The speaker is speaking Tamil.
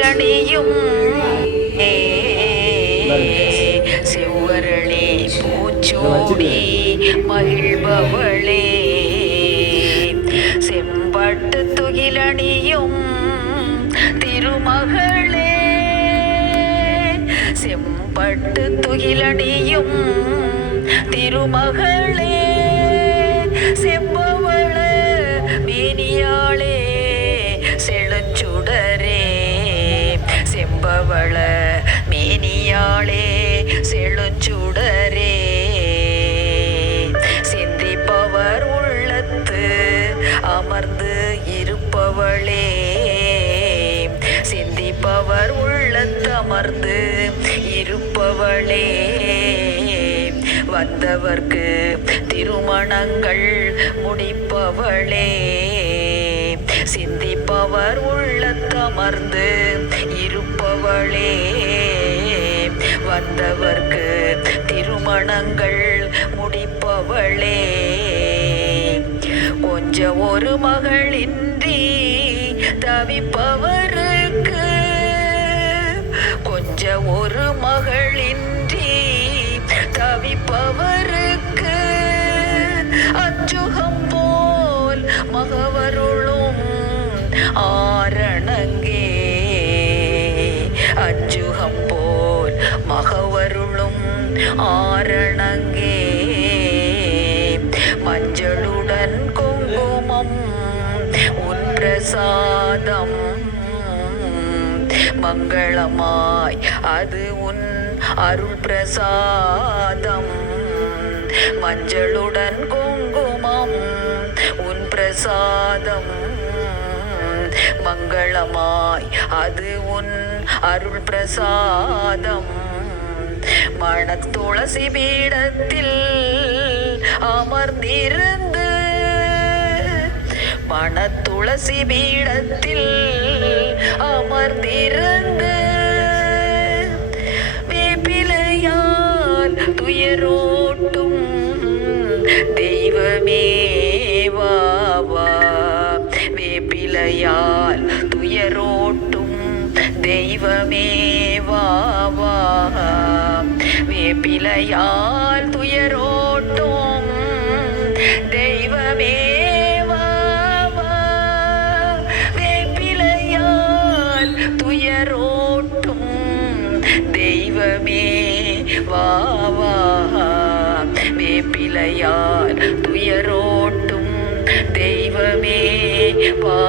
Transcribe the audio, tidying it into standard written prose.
கணியும் செவ்வரளே பூச்சோடி மகிழ்பவளே செம்பட்டு துகிலணியும் திருமகளே செம்பட்டு துகிலணியும் திருமகளே செம்பவள மேனியாளே செழுஞ்சுடரே செம்பவள மேனியாளே செழுஞ்சுடரே சிந்திப்பவர் உள்ளத்து அமர்ந்து இருப்பவளே சிந்திப்பவர் உள்ளத்து அமர்ந்து இருப்பவளே வந்தவர்க்கு திருமணங்கள் முடிப்பவளே சிந்திப்பவர் உள்ளத்தமர்ந்து இருப்பவளே வந்தவர்க்கு திருமணங்கள் முடிப்பவளே கொஞ்ச ஒரு மகளின்றி தவிப்பவருக்கு கொஞ்ச ஒரு மகளின்றி தவிப்பவருக்கு அஞ்சுகம் போல் மகவருளும் ஆரணங்கே அஞ்சுகம் போல் மகவருளும் ஆரணங்கே மஞ்சளுடன் குங்குமம் உன் பிரசாதம் மங்களமாய் அது உன் அருள் பிரசாதம் மஞ்சளுடன் குங்குமம் உன் பிரசாதம் மங்களமாய் அது உன் அருள் பிரசாதம் மணத்துளசி பீடத்தில் அமர்ந்திருந்து மணத்துளசி பீடத்தில் அமர்ந்திருந்து வேப்பிலையால் துயரோட்டும் தெய்வமே வாவா வேப்பிலையால் துயரோட்டும் தெய்வமே வாவா வேப்பிலையால் துயரோட்டும் தெய்வமே வாவா வேப்பிலையால் துயரோட்டும் தெய்வமே வாவா வேப்பிலையால் துயரோட்டும் தெய்வமே வா